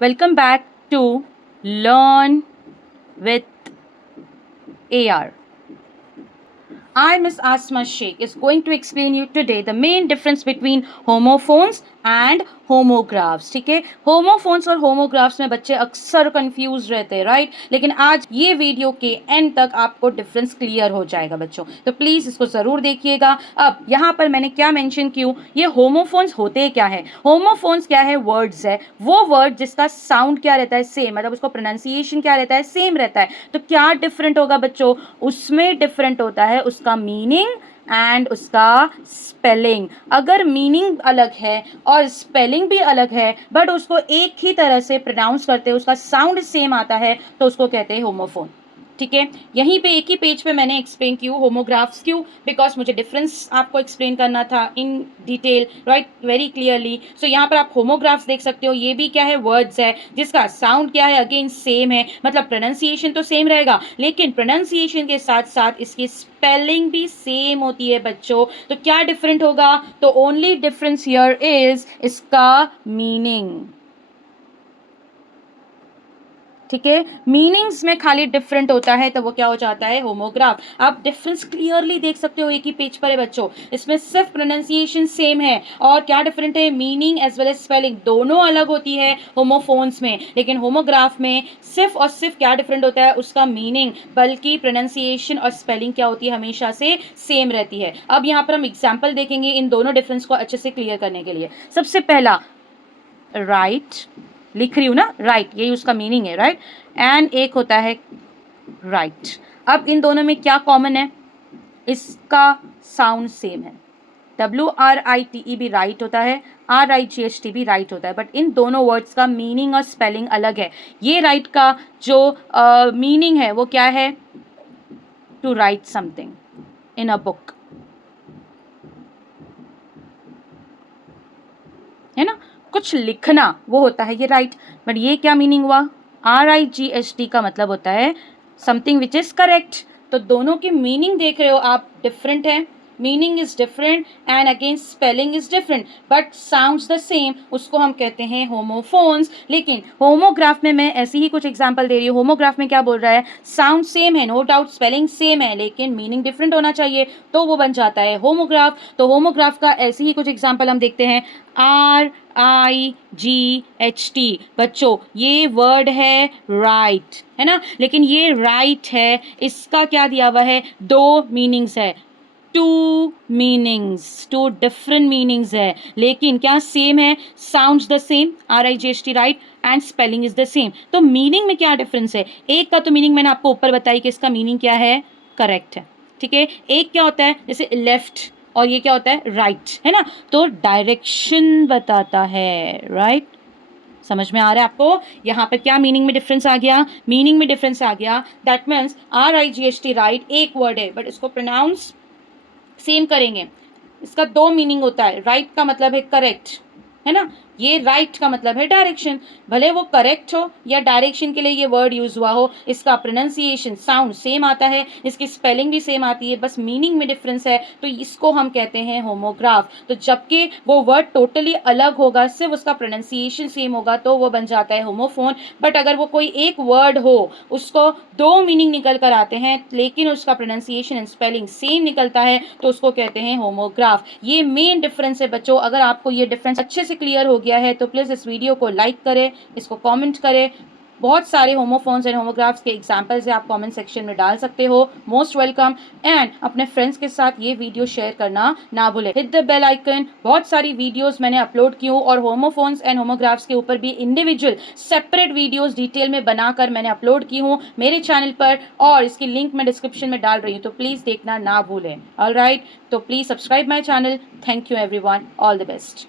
Welcome back to Learn with AR. I, Miss Asma Sheikh, is going to explain you today the main difference between homophones and homographs. ठीक है, homophones और homographs में बच्चे अक्सर confuse रहते हैं, right. लेकिन आज ये वीडियो के एंड तक आपको डिफरेंस क्लियर हो जाएगा बच्चों, तो प्लीज इसको जरूर देखिएगा. अब यहाँ पर मैंने क्या मेंशन किया, ये होमोफोन्स होते क्या है. होमोफोन्स क्या है, वर्ड्स है. वो वर्ड जिसका साउंड क्या रहता है, सेम, मतलब उसको प्रोनाउंसिएशन क्या रहता है, सेम रहता है. तो क्या डिफरेंट होगा बच्चों, उसमें डिफरेंट होता है उसका मीनिंग एंड उसका स्पेलिंग. अगर मीनिंग अलग है और स्पेलिंग भी अलग है बट उसको एक ही तरह से प्रोनाउंस करते हैं, उसका साउंड सेम आता है, तो उसको कहते हैं होमोफोन. ठीक है, यहीं पे एक ही पेज पे मैंने एक्सप्लेन क्यों होमोग्राफ्स, क्यों, बिकॉज मुझे डिफरेंस आपको एक्सप्लेन करना था in detail, right, very clearly. So यहाँ पर आप होमोग्राफ्स देख सकते हो. ये भी क्या है, वर्ड्स है जिसका साउंड क्या है, अगेन सेम है, मतलब प्रोनाउंसिएशन तो सेम रहेगा लेकिन प्रोनाउंसिएशन के साथ साथ इसकी स्पेलिंग भी सेम होती है बच्चों. तो क्या डिफरेंट होगा, तो ओनली डिफरेंस हियर इज इसका मीनिंग. ठीक है, मीनिंग्स में खाली डिफरेंट होता है तो वो क्या हो जाता है, होमोग्राफ. आप डिफरेंस क्लियरली देख सकते हो, एक ही पेज पर है बच्चों. इसमें सिर्फ प्रोनाउंसिएशन सेम है और क्या डिफरेंट है, meaning as well as spelling दोनों अलग होती है होमोफोन्स में. लेकिन होमोग्राफ में सिर्फ और सिर्फ क्या डिफरेंट होता है, उसका मीनिंग, बल्कि प्रोनाउंसिएशन और स्पेलिंग क्या होती है, हमेशा से सेम रहती है. अब यहाँ पर हम एग्जाम्पल देखेंगे इन दोनों डिफरेंस को अच्छे से क्लियर करने के लिए. सबसे पहला, राइट लिख रही हूँ ना, राइट, यही उसका मीनिंग है, राइट. एंड एक होता है राइट. अब इन दोनों में क्या कॉमन है, इसका साउंड सेम है. WRITE भी राइट होता है, RIGHT भी राइट होता है, बट इन दोनों वर्ड्स का मीनिंग और स्पेलिंग अलग है. ये राइट का जो मीनिंग है वो क्या है, to write something in a book, है ना, कुछ लिखना, वो होता है ये राइट. बट ये क्या मीनिंग हुआ, RIGHT का मतलब होता है समथिंग विच इज करेक्ट. तो दोनों की मीनिंग देख रहे हो आप, डिफरेंट है, meaning is different and again spelling is different but sounds the same, उसको हम कहते हैं होमोफोन्स. लेकिन होमोग्राफ में मैं ऐसी ही कुछ एग्जांपल दे रही हूँ. होमोग्राफ में क्या बोल रहा है, साउंड सेम है, नो डाउट स्पेलिंग सेम है, लेकिन मीनिंग डिफरेंट होना चाहिए, तो वो बन जाता है होमोग्राफ. तो होमोग्राफ का ऐसी ही कुछ एग्जाम्पल हम देखते हैं. RIGHT बच्चों, ये वर्ड है राइट, है ना, लेकिन ये राइट है, इसका क्या दिया हुआ है, दो मीनिंग्स है, two meanings, two different meanings है, लेकिन क्या सेम है, sounds the same, RIGHT right, and spelling is the same. तो मीनिंग में क्या डिफरेंस है, एक का तो मीनिंग मैंने आपको ऊपर बताई कि इसका मीनिंग क्या है, करेक्ट है. ठीक है, एक क्या होता है, जैसे लेफ्ट, और ये क्या होता है, राइट, है ना, तो डायरेक्शन बताता है, राइट. समझ में आ रहा है आपको, यहाँ पे क्या मीनिंग में डिफरेंस आ गया, मीनिंग में डिफरेंस आ गया. दैट मीन्स RIGHT राइट एक वर्ड है बट इसको प्रोनाउंस सेम करेंगे. इसका दो मीनिंग होता है, राइट का मतलब है करेक्ट, है ना, ये राइट का मतलब है डायरेक्शन. भले वो करेक्ट हो या डायरेक्शन के लिए ये वर्ड यूज हुआ हो, इसका प्रोनाउंसिएशन साउंड सेम आता है, इसकी स्पेलिंग भी सेम आती है, बस मीनिंग में डिफरेंस है, तो इसको हम कहते हैं होमोग्राफ. तो जबकि वो वर्ड टोटली अलग होगा, सिर्फ उसका प्रोनाउंसिएशन सेम होगा, तो वो बन जाता है होमोफोन. बट अगर वो कोई एक वर्ड हो, उसको दो मीनिंग निकल कर आते हैं लेकिन उसका प्रोनाउंसिएशन एंड स्पेलिंग सेम निकलता है, तो उसको कहते हैं होमोग्राफ. ये मेन डिफरेंस है बच्चों. अगर आपको ये डिफरेंस अच्छे से क्लियर हो गया है तो प्लीज़ इस वीडियो को लाइक करें, इसको कमेंट करें. बहुत सारे होमोफोन्स एंड होमोग्राफ्स के एग्जांपल्स आप कमेंट सेक्शन में डाल सकते हो, मोस्ट वेलकम. एंड अपने फ्रेंड्स के साथ ये वीडियो शेयर करना ना भूलें. Hit the bell icon. बहुत सारी वीडियोस मैंने अपलोड की हूँ और होमोफोन्स एंड होमोग्राफ्स के ऊपर भी इंडिविजुअल सेपरेट वीडियोस डिटेल में बनाकर मैंने अपलोड की हूँ मेरे चैनल पर, और इसकी लिंक मैं डिस्क्रिप्शन में डाल रही हूँ, तो प्लीज़ देखना ना भूलें. ऑलराइट, तो please subscribe my channel. Thank you everyone, all the best.